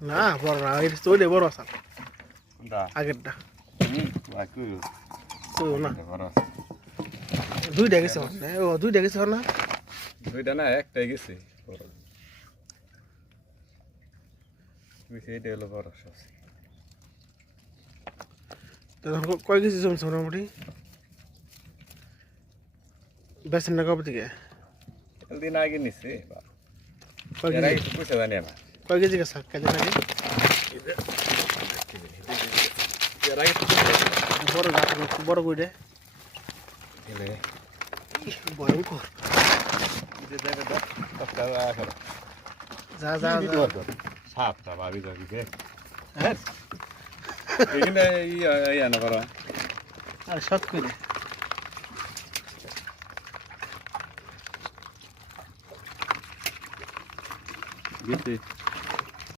না বড় না এটা তো ওইটাই বড় আছে কোনটা আগেরটা বাকি তো না বড় দুইটা গেছে না ও দুইটা গেছে না দুইটা না একটাই গেছে বড় তুই সেইটা হলো বড় সবচেয়ে তখন কয় কেজি জমছে মোটামুটি বেছেন না কবে থেকে দিন আগে নিছে কয় এর আগে কেজি তো পয়সা জানি না কয় কেজি গেছে কেজি নাকি এর আগে তো বড় গাছ বড় কইরে এলে ভয়ঙ্কর যে যাবে দশ টাকা করে যা যা যা সাপটা ভাবি যাবি কে হ্যাঁ এখানে ইয়া না করো আর শর্ট করে গেছে